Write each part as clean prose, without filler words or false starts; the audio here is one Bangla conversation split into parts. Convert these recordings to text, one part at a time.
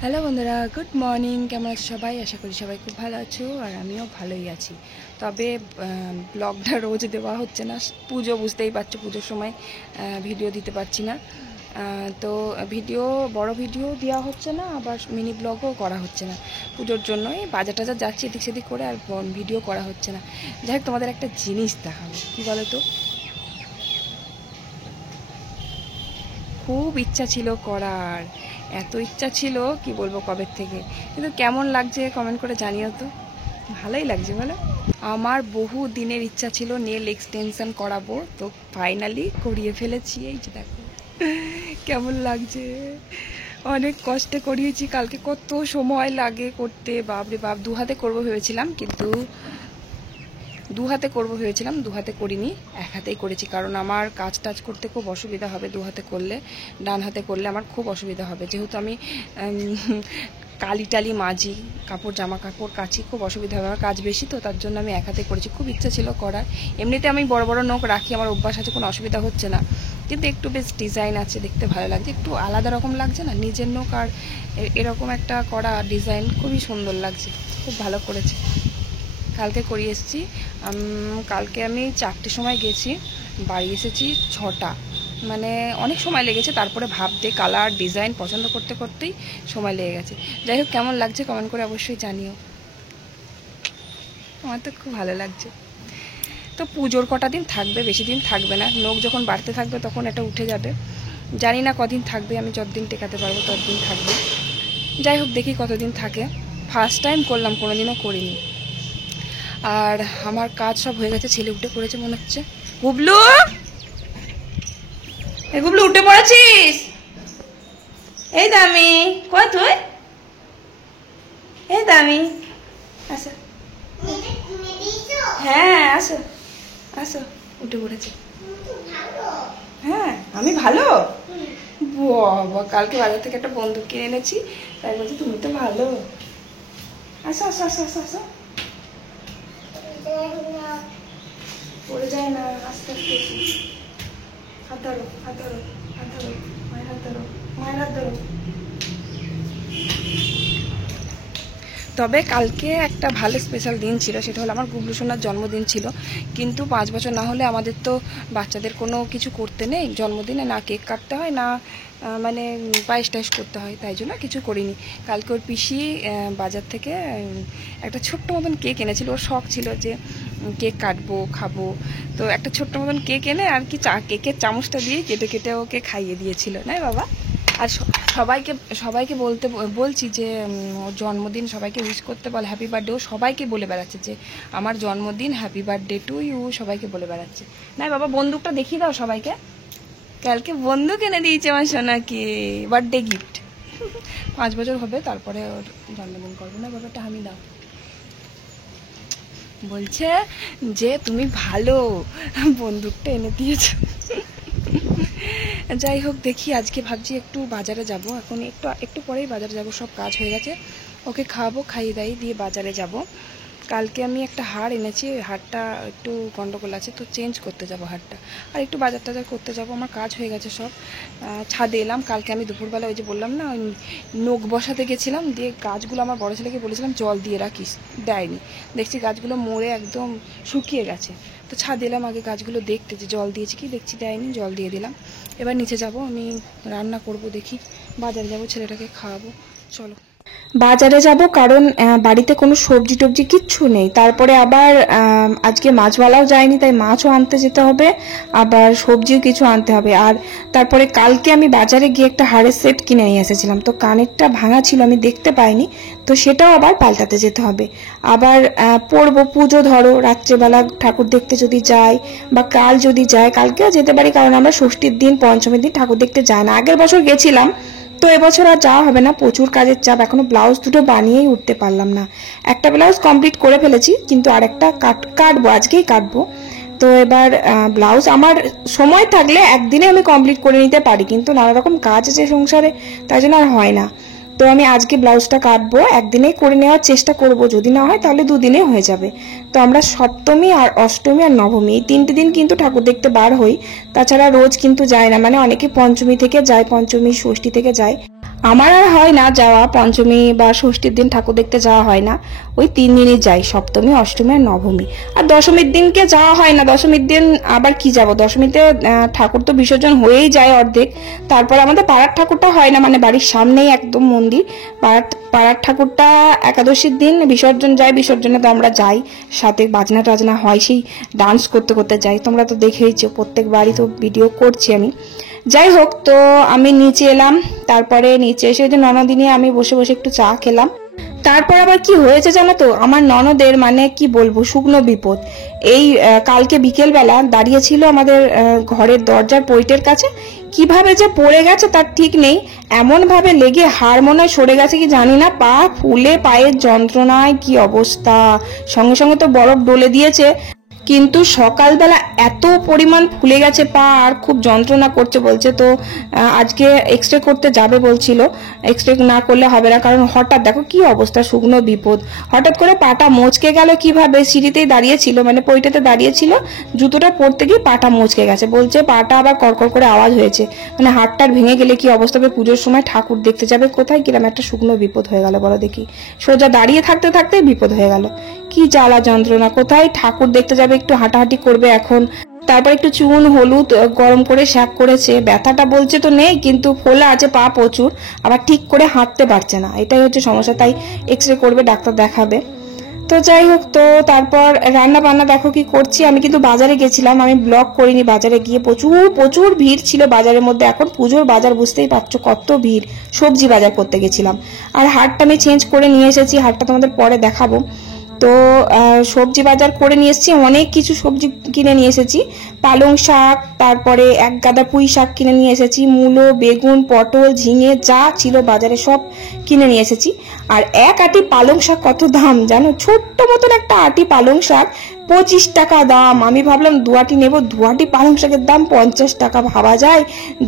হ্যালো বন্ধুরা, গুড মর্নিং। কেমন আছো সবাই? আশা করি সবাই খুব ভালো আছো, আর আমিও ভালোই আছি। তবে ব্লগটা রোজ দেওয়া হচ্ছে না, পুজো বুঝতেই পারছো, পুজোর সময় ভিডিও দিতে পারছি না। তো বড় ভিডিও দেওয়া হচ্ছে না, আবার মিনি ব্লগও করা হচ্ছে না পুজোর জন্যই। বাজার টাজার যাচ্ছি এদিক সেদিক করে, আর ভিডিও করা হচ্ছে না। যাই হোক, তোমাদের একটা জিনিস দেখাবো। কী বলো তো, খুব ইচ্ছা ছিল করার, এত ইচ্ছা ছিল কি বলবো কবের থেকে, কিন্তু কেমন লাগছে কমেন্ট করে জানিও তো। ভালোই লাগছে বলো। আমার বহু দিনের ইচ্ছা ছিল নেল এক্সটেনশন করাবো, তো ফাইনালি করিয়ে ফেলেছি। এই যে দেখো কেমন লাগছে, অনেক কষ্টে করিয়েছি। কালকে কত সময় লাগে করতে, বাপরে বাপ। দু হাতে করবো ভেবেছিলাম, কিন্তু দু হাতে করিনি, এক হাতেই করেছি। কারণ আমার কাজ টাজ করতে খুব অসুবিধা হবে দু হাতে করলে, ডান হাতে করলে আমার খুব অসুবিধা হবে। যেহেতু আমি কালি টালি মাজি, জামা কাপড় কাচি, খুব অসুবিধা হবে, আমার কাজ বেশি, তো তার জন্য আমি এক হাতে করেছি। খুব ইচ্ছা ছিল করার। এমনিতে আমি বড় বড় নখ রাখি, আমার অভ্যাস আছে, কোনো অসুবিধা হচ্ছে না। কিন্তু একটু বেশ ডিজাইন আছে, দেখতে ভালো লাগছে, একটু আলাদা রকম লাগছে না নিজের নখ, আর এরকম একটা করা ডিজাইন খুবই সুন্দর লাগছে, খুব ভালো করেছে। কালকে করিয়ে এসেছি। কালকে আমি 4টের সময় গেছি, বাড়ি এসেছি 6টা, মানে অনেক সময় লেগেছে। তারপরে ভাবতে, কালার ডিজাইন পছন্দ করতে করতেই সময় লেগে গেছে। যাই হোক, কেমন লাগছে কমেন্ট করে অবশ্যই জানিও। আমার তো খুব ভালো লাগছে। তো পুজোর কটা দিন থাকবে, বেশি দিন থাকবে না। নখ যখন বাড়তে থাকবে তখন এটা উঠে যাবে। জানি না কদিন থাকবে, আমি যতদিন টেকাতে পারবো ততদিন থাকবে। যাই হোক, দেখি কতদিন থাকে। ফার্স্ট টাইম করলাম, কোনোদিনও করিনি। আর আমার কাজ সব হয়ে গেছে, ছেলে উঠে পড়েছে মনে হচ্ছে। গুবলু, এ গুবলু, উঠে পড়েছিস? এই দামি, কই তুই? এই দামি, আসো। হ্যাঁ, আসো আসো, উঠে পড়েছে। হ্যাঁ, আমি ভালো। বাবা, কালকে বাজার থেকে একটা বন্দুক কিনে এনেছি, তাই বলছি তুমি তো ভালো। আসো আসো আসো আসো আসো। পড়ে যায় না, আস্তে আস্তে। হাত ধরো, হাত ধরো, হাত ধরো, মায়ের হাত ধরো, মায়ের হাত ধরো। তবে কালকে একটা ভালো স্পেশাল দিন ছিল, সেটা হলো আমার গুবলু সোনার জন্মদিন ছিল। কিন্তু 5 বছর না হলে আমাদের তো বাচ্চাদের কোনো কিছু করতে নেই, জন্মদিনে না কেক কাটতে হয়, না মানে পায়েস টায়েস করতে হয়, তাই জন্য কিছু করিনি। কালকে ওর পিসি বাজার থেকে একটা ছোট্ট মতন কেক এনেছিল। ওর শখ ছিল যে কেক কাটবো, খাবো। তো একটা ছোট্ট মতন কেক এনে আর কি কেকের চামচটা দিয়ে কেটে কেটে ওকে খাইয়ে দিয়েছিল, না বাবা? আর সবাইকে সবাইকে বলছি যে ওর জন্মদিন, সবাইকে উইশ করতে বলে, হ্যাপি বার্থডে। ও সবাইকে বলে বেড়াচ্ছে যে আমার জন্মদিন, হ্যাপি বার্থডে টু ইউ, সবাইকে বলে বেড়াচ্ছে। না বাবা, বন্দুকটা দেখিয়ে দাও সবাইকে। কালকে বন্দুক এনে দিয়েছে আমার সোনাকে, বার্থডে গিফট। 5 বছর হবে তারপরে ওর জন্মদিন করবো। না বাবাটা আমি দাও। বলছে যে তুমি ভালো, বন্দুকটা এনে দিয়েছো। যাই হোক, দেখি আজকে ভাবছি একটু বাজারে যাব। এখন একটু পরেই বাজারে যাব, সব কাজ হয়ে গেছে। ওকে খাওয়াবো, খাইয়ে দাইয়ে দিয়ে বাজারে যাব। কালকে আমি একটা হার এনেছি, ওই হারটা একটু গন্ডগোল আছে, তো চেঞ্জ করতে যাব হারটা। আর একটু বাজার টাজার করতে যাব, আমার কাজ হয়ে গেছে সব। ছাদে এলাম। কালকে আমি দুপুরবেলা, ওই যে বললাম না, ওই নখ বসাতে গেছিলাম, দিয়ে গাছগুলো আমার বড় ছেলেকে বলেছিলাম জল দিয়ে রাখিস, দেয়নি। দেখছি গাছগুলো মরে একদম শুকিয়ে গেছে। তো ছাদ এলাম আগে গাছগুলো দেখতে, যে জল দিয়েছি কি, দেখছি দেয়নি, জল দিয়ে দিলাম। এবার নিচে যাব, আমি রান্না করব, দেখি বাজারে যাব, ছেলেটাকে খাওয়াবো। চলো বাজারে যাব, কারণ বাড়িতে কোনো সবজি টবজি কিচ্ছু নেই। তারপরে আবার আজকে মাছওয়ালাও যায়নি, তাই মাছও আনতে যেতে হবে, আবার সবজিও কিছু আনতে হবে। আর তারপরে কালকে আমি বাজারে গিয়ে একটা হাড়ের সেট কিনে নিয়ে এসেছিলাম, তো কানেরটা ভাঙা ছিল, আমি দেখতে পাইনি, তো সেটাও আবার পাল্টাতে যেতে হবে। আবার পড়বো পুজো, ধরো রাত্রেবেলা ঠাকুর দেখতে যদি যাই, বা কাল যদি যাই, কালকেও যেতে পারি, কারণ আমরা ষষ্ঠীর দিন, পঞ্চমীর দিন ঠাকুর দেখতে যাই না। আগের বছর গেছিলাম, তো এবছর আর যাওয়া হবে না, প্রচুর কাজের চাপ। এখনো ব্লাউজ দুটো বানিয়েই উঠতে পারলাম না। একটা ব্লাউজ কমপ্লিট করে ফেলেছি, কিন্তু আরেকটা কাটবো, আজকেই কাটবো। তো এবার ব্লাউজ আমার সময় থাকলে একদিনে আমি কমপ্লিট করে নিতে পারি, কিন্তু নানা রকম কাজ আছে সংসারে, তাই জন্য আর হয় না। তো আমি আজকে ব্লাউজটা কাটবো, একদিনেই করে নেওয়ার চেষ্টা করব, যদি না হয় তাহলে 2 দিনে হয়ে যাবে। তো আমরা সপ্তমী আর অষ্টমী আর নবমী, এই 3টে দিন কিন্তু ঠাকুর দেখতে বার হই, তাছাড়া রোজ কিন্তু যায় না। মানে অনেকে পঞ্চমী থেকে যায়, পঞ্চমী ষষ্ঠী থেকে যায়, আমার আর হয় না যাওয়া, পঞ্চমী বা ষষ্ঠীর দিন ঠাকুর দেখতে যাওয়া হয় না। ওই 3 দিনই যাই, সপ্তমী, অষ্টমী আর নবমী। আর দশমীর দিনকে যাওয়া হয় না, দশমীর দিন আবার কি যাব, দশমীতে ঠাকুর তো বিসর্জন হয়েই যায় অর্ধেক। তারপর আমাদের পাড়ার ঠাকুরটা হয় না, মানে বাড়ির সামনেই একদম মন্দির। পাড়ার ঠাকুরটা একাদশীর দিন বিসর্জন যায়, বিসর্জনে তো আমরা যাই, সাথে বাজনা টাজনা হয়, সেই ডান্স করতে করতে যাই। তোমরা তো দেখেইছো, প্রত্যেকবারই তো ভিডিও করছি আমি। যাই হোক, তো আমি নিচে এলাম, তারপরে নিচে এসে যে ননদিনী আমি বসে বসে একটু চা খেলাম। তারপর আবার কি হয়েছে জানো তো, আমার ননদের মানে কি বলবো, শুকনো বিপদ। এই কালকে বিকেল বেলা দাঁড়িয়েছিল আমাদের ঘরের দরজার পইটের কাছে, কিভাবে যে পড়ে গেছে তার ঠিক নেই, এমন ভাবে লেগে হাড় মনে হয় সরে গেছে কি জানি না, পা ফুলে পায়ের যন্ত্রণায় কি অবস্থা। সঙ্গে সঙ্গে তো বরফ ডলে দিয়েছে, কিন্তু সকালবেলা এত পরিমাণ ফুলে গেছে পা, আর খুব যন্ত্রণা করছে বলছে। তো আজকে এক্সরে করতে যাবে বলছিল, এক্সরে না করলে হবে না, কারণ হঠাৎ দেখো কি অবস্থা, শুকনো বিপদ। হঠাৎ করে পাটা মচকে গেল কিভাবে, সিঁড়িতেই দাঁড়িয়েছিল, মানে পইটাতে দাঁড়িয়েছিল, জুতোটা পরতে গিয়ে পাটা মচকে গেছে, বলছে পাটা আবার কড়কড় করে আওয়াজ হয়েছে, মানে হাড়টার ভেঙে গেলে কি অবস্থা হবে। পুজোর সময় ঠাকুর দেখতে যাবে কোথায়, কিরম একটা শুকনো বিপদ হয়ে গেল বলো দেখি। সোজা দাঁড়িয়ে থাকতে থাকতেই বিপদ হয়ে গেল, কি জ্বালা যন্ত্রণা। কোথায় ঠাকুর দেখতে যাবে, একটু হাঁটাহাঁটি করবে এখন। তারপর একটু চুন হলুদ গরম করে শাক করেছে, ব্যথাটা বলছে তো নেই, কিন্তু ফোলা আছে পা প্রচুর, আবার ঠিক করে হাঁটতে পারছে না, এটাই হচ্ছে সমস্যা। তাই এক্সরে করবে, ডাক্তার দেখাবে। তো যাই হোক, তো তারপর রান্না বান্না দেখো কি করছি। আমি কিন্তু বাজারে গেছিলাম, আমি ব্লগ করিনি, বাজারে গিয়ে প্রচুর প্রচুর ভিড় ছিল বাজারের মধ্যে। এখন পুজোর বাজার বুঝতেই পারছো কত ভিড়, সবজি বাজার করতে গেছিলাম। আর হাটটা আমি চেঞ্জ করে নিয়ে এসেছি, হাটটা তোমাদের পরে দেখাবো। তো সবজি বাজার করে নিয়ে এসেছি, অনেক কিছু সবজি কিনে নিয়ে এসেছি। পালং শাক, তারপরে এক গাদা পুঁই শাক কিনে নিয়ে এসেছি, মূলো, বেগুন, পটল, ঝিঙে যা ছিল বাজারে সব কিনে নিয়ে এসেছি। আর এক আটি পালং শাক কত দাম জানো, ছোট্ট মতন একটা আটি পালং শাক 25 টাকা দাম। আমি ভাবলাম 2 আটি নেবো, 2 আটি পালং শাকের দাম 50 টাকা, ভাবা যায়।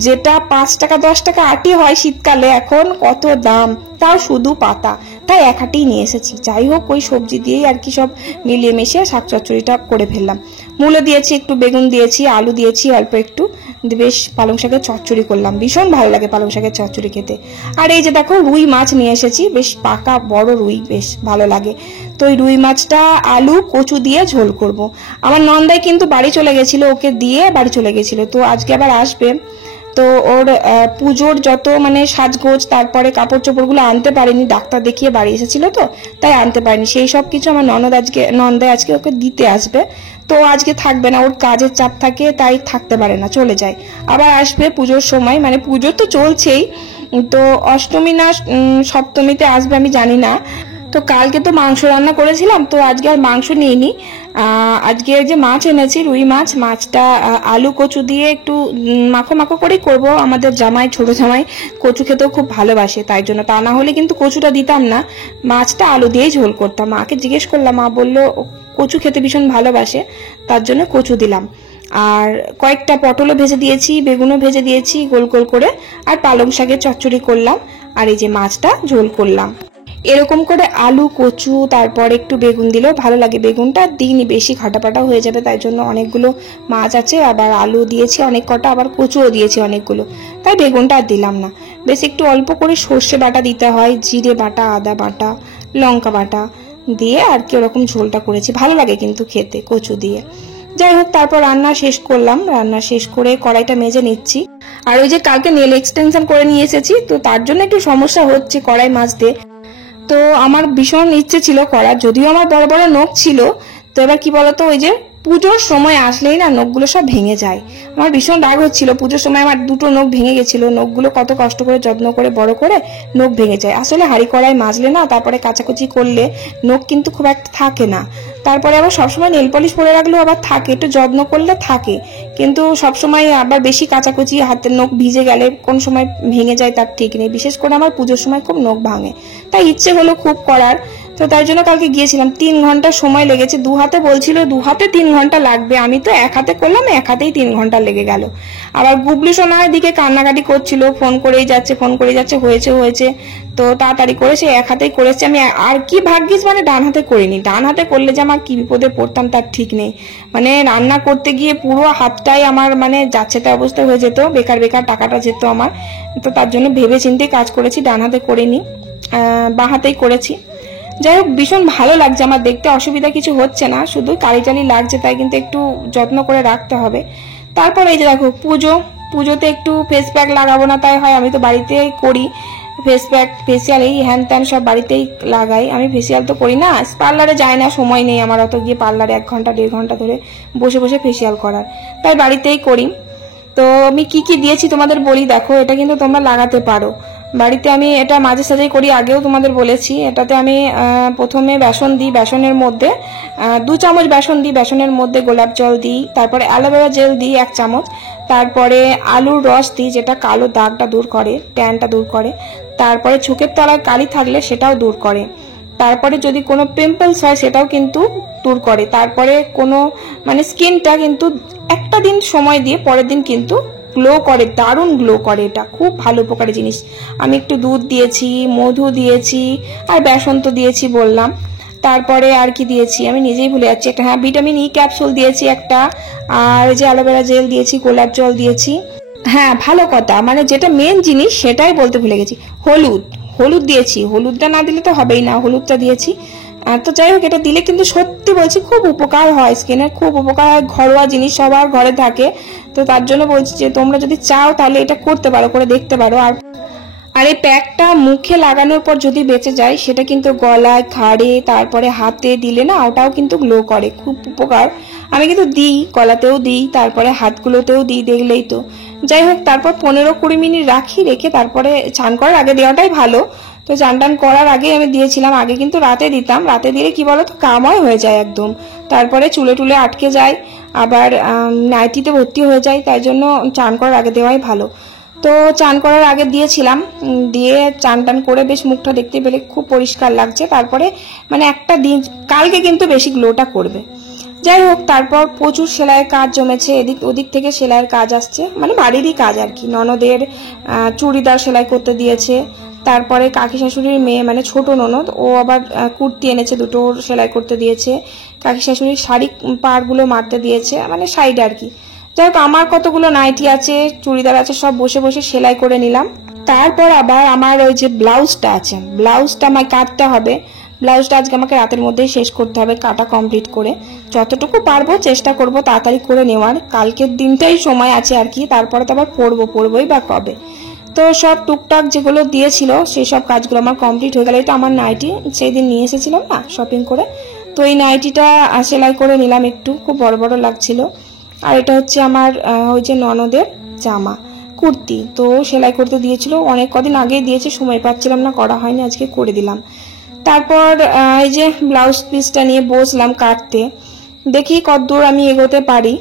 যেটা 5 টাকা 10 টাকা আটি হয় শীতকালে, এখন কত দাম, তাও শুধু পাতা। তাই 1 আটি নিয়ে এসেছি। যাই হোক, ওই সবজি দিয়েই আর কি সব মিলিয়ে মিশিয়ে শাক চচ্চড়িটা করে ফেললাম। মূলো দিয়েছি, একটু বেগুন দিয়েছি, আলু দিয়েছি অল্প একটু, বেশ পালং শাকের চচ্চড়ি করলাম। ভীষণ ভালো লাগে পালং শাকের চচ্চড়ি খেতে। আর এই যে দেখো রুই মাছ নিয়ে এসেছি, বেশ পাকা বড় রুই, বেশ ভালো লাগে। তো ওই রুই মাছটা আলু কচু দিয়ে ঝোল করব। আমার নন্দাই কিন্তু বাড়ি চলে গেছিল, ওকে দিয়ে বাড়ি চলে গেছিল, তো আজকে আবার আসবে। তো ওর পুজোর যত মানে সাজগোজ, তারপরে কাপড় চোপড়গুলো আনতে পারেনি, ডাক্তার দেখিয়ে বাড়ি এসেছিল তো, তাই আনতে পারেনি। সেই সব কিছু আমার নন্দাই আজকে ওকে দিতে আসবে। তো আজকে থাকবে না, ওর কাজের চাপ থাকে, তাই থাকতে পারে না, চলে যায়। আবার আসবে পুজোর সময়, মানে পুজো তো চলছেই, তো অষ্টমী না সপ্তমীতে আসবে আমি জানি না। তো কালকে তো মাংস রান্না করেছিলাম, তো আজকে আর মাংস নিইনি। আজকে যে মাছ এনেছি, রুই মাছ, মাছটা আলু কচু দিয়ে একটু মাখো মাখো করেই করবো। আমাদের জামাই, ছোট জামাই কচু খেতেও খুব ভালোবাসে, তাই জন্য। তা না হলে কিন্তু কচুটা দিতাম না, মাছটা আলু দিয়েই ঝোল করতাম। মাকে জিজ্ঞেস করলাম, মা বললো কচু খেতে ভীষণ ভালোবাসে, তার জন্য কচু দিলাম। আর কয়েকটা পটলও ভেজে দিয়েছি, বেগুনও ভেজে দিয়েছি গোল গোল করে, আর পালং শাকের চচ্চড়ি করলাম, আর এই যে মাছটা ঝোল করলাম। এরকম করে আলু কচু তারপর একটু বেগুন দিলেও ভালো লাগে। বেগুনটা দিইনি, বেশি খাটাপাটা হয়ে যাবে, তাই জন্য অনেকগুলো মাছ আছে, আবার আলু দিয়েছি অনেক কটা, আবার কচুও দিয়েছি অনেকগুলো, তাই বেগুনটা আর দিলাম না। বেশ একটু অল্প করে সর্ষে বাটা দিতে হয়, জিরে বাটা, আদা বাটা, লঙ্কা বাটা দিয়ে আর কি ওরকম ঝোলটা করেছি, ভালো লাগে কিন্তু খেতে কচু দিয়ে। যাই হোক, তারপর রান্না শেষ করলাম, রান্না শেষ করে কড়াইটা মেজে নিচ্ছি। আর ওই যে কালকে নেল এক্সটেনশন করে নিয়ে এসেছি, তো তার জন্য একটু সমস্যা হচ্ছে কড়াই মাজতে। তো আমার ভীষণ ইচ্ছে ছিল করার, যদিও আমার বড় বড় নখ ছিল। তো এবার কি বলতো, ওই যে পুজোর সময় আসলেই না নখগুলো সব ভেঙে যায়। আমার ভীষণ রাগ হচ্ছিল, পুজোর সময় আমার 2টো নখ ভেঙে গেছিল। নখগুলো কত কষ্ট করে যত্ন করে বড় করে নখ ভেঙে যায়। আসলে হাঁড়ি কড়াই মাজলে না, তারপরে কাচাকুচি করলে নখ কিন্তু খুব একটা থাকে না। তারপরে আবার সবসময় নেল পলিশ পরে রাখলেও আবার থাকে, একটু যত্ন করলে থাকে, কিন্তু সবসময় আবার বেশি কাচাকুচি হাতের নখ ভিজে গেলে কোন সময় ভেঙে যায় তার ঠিক নেই। বিশেষ করে আমার পুজোর সময় খুব নখ ভাঙে, তাই ইচ্ছে হলো খুব করার। তো তার জন্য কালকে গিয়েছিলাম। 3 ঘন্টা সময় লেগেছে। 2 হাতে বলছিল 2 হাতে 3 ঘন্টা লাগবে, আমি তো 1 হাতে করলাম, 1 হাতেই 3 ঘন্টা লেগে গেল। আবার গুবলু সোনার দিকে কান্নাকাটি করছিল, ফোন করেই যাচ্ছে, হয়েছে। তো তাড়াতাড়ি করে সে 1 হাতেই করেছে। আমি আর কি ভাগ্যিস মানে ডান হাতে করিনি। ডান হাতে করলে যে আমার কি বিপদে পড়তাম তার ঠিক নেই। মানে রান্না করতে গিয়ে পুরো হাতটাই আমার মানে যাচ্ছে তাই অবস্থা হয়ে যেত, বেকার টাকাটা যেত আমার। তো তার জন্য ভেবে চিন্তে কাজ করেছি, ডান হাতে করিনি, বাঁ হাতেই করেছি। যাই হোক, ভীষণ ভালো লাগছে আমার, দেখতে অসুবিধা কিছু হচ্ছে না, শুধু কালি লাগছে, তাই কিন্তু একটু যত্ন করে রাখতে হবে। তারপর এই যে দেখো পুজোতে একটু ফেস প্যাক লাগাবো না তাই হয়, আমি তো বাড়িতেই করি ফেস প্যাক, ফেসিয়াল, এই হ্যান ত্যান সব বাড়িতেই লাগাই। আমি ফেসিয়াল তো করি না, পার্লারে যাই না, সময় নেই আমার অত গিয়ে পার্লারে 1 ঘন্টা 1.5 ঘন্টা ধরে বসে ফেসিয়াল করার, তাই বাড়িতেই করি। তো আমি কি দিয়েছি তোমাদের বলি, দেখো এটা কিন্তু তোমরা লাগাতে পারো বাড়িতে। আমি এটা মাঝে সাঝেই করি, আগেও তোমাদের বলেছি। এটাতে আমি প্রথমে বেসন দিই, বেসনের মধ্যে 2 চামচ বেসন দিই, বেসনের মধ্যে গোলাপ জল দিই, তারপরে অ্যালোভেরা জেল দিই 1 চামচ, তারপরে আলুর রস দিই যেটা কালো দাগটা দূর করে, ট্যানটা দূর করে, তারপরে চোখের তলায় কালি থাকলে সেটাও দূর করে, তারপরে যদি কোনো পিম্পলস হয় সেটাও কিন্তু দূর করে, তারপরে কোনো মানে স্কিনটা কিন্তু একটা দিন সময় দিয়ে পরের দিন কিন্তু গ্লো করে, দারুণ গ্লো করে, এটা খুব ভালো উপকারী জিনিস। আমি একটু দুধ দিয়েছি, মধু দিয়েছি, আর বেসন তো দিয়েছি বললাম। তারপরে আর কি দিয়েছি আমি নিজেই ভুলে যাচ্ছি, একটা হ্যাঁ ভিটামিন ই ক্যাপসুল দিয়েছি একটা, আর যে অ্যালোভেরা জেল দিয়েছি, গোলাপ জল দিয়েছি। হ্যাঁ ভালো কথা, মানে যেটা মেন জিনিস সেটাই বলতে ভুলে গেছি, হলুদ দিয়েছি, হলুদটা না দিলে তো হবেই না, হলুদটা দিয়েছি। তো যাই হোক, এটা দিলে কিন্তু সত্যি বলছি খুব উপকার হয়, স্কিনের খুব উপকার হয়, ঘরোয়া জিনিস সবার ঘরে থাকে। তো তার জন্য বলছি যে তোমরা যদি চাও তাহলে এটা করতে পারো, করে দেখতে পারো। আর এই প্যাকটা মুখে লাগানোর পর যদি বেঁচে যায় সেটা কিন্তু গলায়, ঘাড়ে, তারপরে হাতে দিলে না ওটাও কিন্তু গ্লো করে, খুব উপকার। আমি কিন্তু দিই, গলাতেও দিই, তারপরে হাতগুলোতেও দিই, দেখলেই তো। যাই হোক, তারপর 15-20 মিনিট রেখে তারপরে চান করার আগে দেওয়াটাই ভালো। তো চান টান করার আগে আমি দিয়েছিলাম, আগে কিন্তু রাতে দিতাম, রাতে দিলে কি বলতো কাময় হয়ে যায় একদম, তারপরে চুলে আটকে যায়, আবার নাইটিতে ভর্তি হয়ে যায়, তাই জন্য চান করার আগে দেওয়াই ভালো। তো চান করার আগে দিয়েছিলাম, দিয়ে চান টান করে বেশ মুখটা দেখতে পেলে খুব পরিষ্কার লাগছে। তারপরে মানে একটা দিন, কালকে কিন্তু বেশি গ্লোটা করবে। যাই হোক, তারপর প্রচুর সেলাইয়ের কাজ জমেছে, এদিক ওদিক থেকে সেলাইয়ের কাজ আসছে, মানে বাড়িরই কাজ আর কি। ননদের চুড়িদার সেলাই করতে দিয়েছে, তারপরে কাকি শাশুড়ির মেয়ে মানে ছোট ননদ, ও আবার কুর্তি এনেছে, দুটো সেলাই করতে দিয়েছে। কাকি শাশুড়ির শাড়ি পাড়গুলো মারতে দিয়েছে, মানে সাইড আর কি। যাই হোক, আমার কতগুলো নাইটি আছে, চুড়িদার আছে, সব বসে সেলাই করে নিলাম। তারপর আবার আমার ওই যে ব্লাউজটা আছে, ব্লাউজটা আমায় কাটতে হবে। ব্লাউজটা আজকে আমাকে রাতের মধ্যেই শেষ করতে হবে, কাটা কমপ্লিট করে। যতটুকু পারবো চেষ্টা করব তাড়াতাড়ি করে নেওয়ার, কালকের দিনটাই সময় আছে আর কি, তারপরে তো আবার পরবোই বা কবে। তো সব টুকটাক যেগুলো দিয়েছিল সেই সব কাজগুলো আমার কমপ্লিট হয়ে গেল। এটা আমার নাইটি, সেই দিন নিয়ে এসেছিলাম না শপিং করে, তো এই নাইটিটা সেলাই করে নিলাম, একটু খুব বড় লাগছিল। আর এটা হচ্ছে আমার ওই যে ননদের জামা, কুর্তি, তো সেলাই করতে দিয়েছিল, অনেক কদিন আগেই দিয়েছে, সময় পাচ্ছিলাম না, করা হয়নি, আজকে করে দিলাম। তারপর এই যে ব্লাউজ পিসটা নিয়ে বসলাম কাটতে, দেখি কতদূর আমি এগোতে পারি।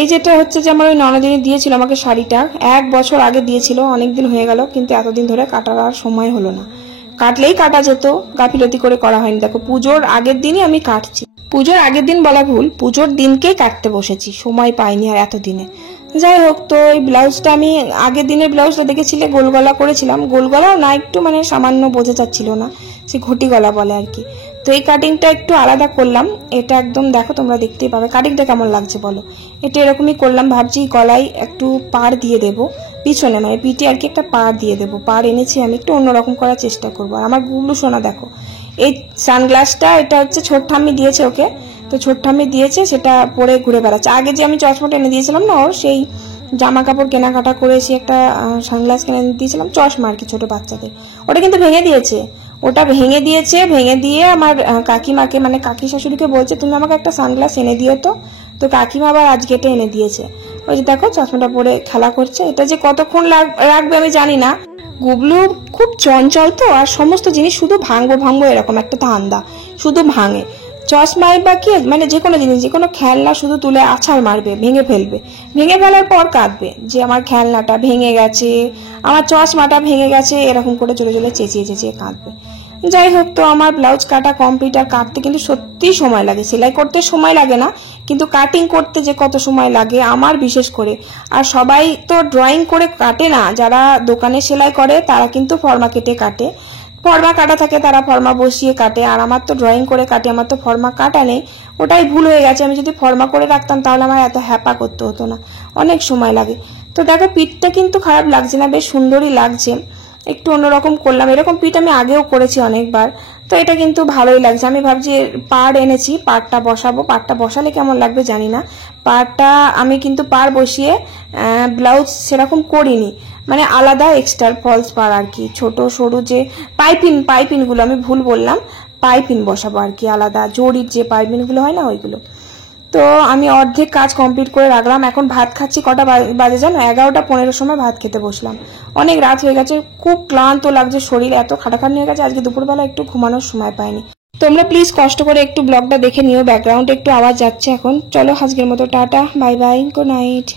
এই যেটা হচ্ছে যে আমার ওই ননদিনী দিয়েছিল আমাকে শাড়িটা, 1 বছর আগে দিয়েছিল, অনেকদিন হয়ে গেল, কিন্তু এতদিন ধরে কাটার আর সময় হলো না। কাটলেই কাটা যেত, গাফিলতি করে করা হয়নি। দেখো, পুজোর আগের দিনই আমি কাটছি, পুজোর আগের দিন বলা ভুল, পুজোর দিনকেই কাটতে বসেছি, সময় পাইনি আর এতদিনে। যাই হোক, তো এই ব্লাউজটা আমি আগের দিনের ব্লাউজটা দেখেছিলে গোল গলা করেছিলাম, গোল গলাও না, একটু মানে সামান্য বোঝা যাচ্ছিল না, সে ঘটি গলা বলে আর কি। তো এই কাটিংটা একটু আলাদা করলাম, এটা একদম দেখো তোমরা দেখতেই পাবে কাটিংটা কেমন লাগছে বলো। এটা এরকমই করলাম, ভাবছি গলায় একটু পাড় দিয়ে দেবো, পিছনে মানে পিঠে আর কি একটা পাড় দিয়ে দেবো, পাড় এনেছি আমি, একটু অন্যরকম করার চেষ্টা করবো। আর আমার গুবলু সোনা দেখো, এই সানগ্লাসটা এটা হচ্ছে ছোট ঠাম্মি দিয়েছে ওকে, তো ছোট ঠাম্মি দিয়েছে, সেটা পরে ঘুরে বেড়াচ্ছে। আগে যে আমি চশমাটা এনে দিয়েছিলাম না ওর, সেই জামা কাপড় কেনাকাটা করে এসে একটা সানগ্লাস কিনে দিয়েছিলাম, চশমা আর কি ছোট বাচ্চাদের, ওটা কিন্তু ভেঙে দিয়েছে, ভেঙে দিয়ে আমার কাকিমাকে মানে কাকি শাশুড়িকে বলছে তুমি আমাকে একটা সানগ্লাস এনে দিও। তো কাকিমা আবার আজকে এটা এনে দিয়েছে। ওই যে দেখো চশমাটা পরে খেলা করছে, এটা যে কতক্ষণ রাখবে আমি জানি না। গুবলু খুব চঞ্চল তো, আর সমস্ত জিনিস শুধু ভাঙবো এরকম একটা ধান্দা, শুধু ভাঙে। চশমায় বা কি মানে যে কোনো জিনিস, যে কোনো খেলনা শুধু তুলে আছাড় মারবে, ভেঙে ফেলার পর কাঁদবে যে আমার খেলনাটা ভেঙে গেছে, আমার চশমাটা ভেঙে গেছে, এরকম করে চলে চেঁচিয়ে কাঁদবে। যাই হোক, তো আমার ব্লাউজ কাটা কমপ্লিট। আর কাটতে কিন্তু সত্যি সময় লাগে, সেলাই করতে সময় লাগে না, কিন্তু কাটিং করতে যে কত সময় লাগে আমার বিশেষ করে। আর সবাই তো ড্রয়িং করে কাটে না, যারা দোকানে সেলাই করে তারা কিন্তু ফর্মা কেটে কাটে, ফর্মা কাটা থাকে তারা ফর্মা বসিয়ে কাটে। আর আমার তো ড্রয়িং করে কাটে, আমার তো ফর্মা কাটা নেই, ওটাই ভুল হয়ে গেছে। আমি যদি ফর্মা করে রাখতাম তাহলে আমার এত হ্যাপা করতে হতো না, অনেক সময় লাগে। তো দেখো পিঠটা কিন্তু খারাপ লাগছে না, বেশ সুন্দরই লাগছে। একটু অন্যরকম করলাম, এরকম পিঠ আমি আগেও করেছি অনেকবার, তো এটা কিন্তু ভালোই লাগছে। আমি ভাবছি পাড় এনেছি, পাড়টা বসাবো, পাড়টা বসালে কেমন লাগবে জানি না। পাড়টা আমি কিন্তু পাড় বসিয়ে ব্লাউজ সেরকম করিনি, মানে আলাদা এক্সট্রা ফলস পাড় আর কি, ছোট সরু যে পাইপিনগুলো, আমি ভুল বললাম, পাইপিন বসাবো আর কি, আলাদা জরির যে পাইপিনগুলো হয় না ওইগুলো। তো আমি অর্ধেক কাজ কমপ্লিট করে রাখলাম। এখন ভাত খাচ্ছি, কটা বাজে জানো, 11:15 সময় ভাত খেতে বসলাম। অনেক রাত হয়ে গেছে, খুব ক্লান্ত লাগছে, শরীর এত খাটাখাটনি হয়ে গেছে, আজকে দুপুরবেলা একটু ঘুমানোর সময় পাইনি। তোমরা প্লিজ কষ্ট করে একটু ব্লগটা দেখে নিও, ব্যাকগ্রাউন্ডে একটু আওয়াজ যাচ্ছে এখন। চলো আজকের মতো tata, bye bye, good night.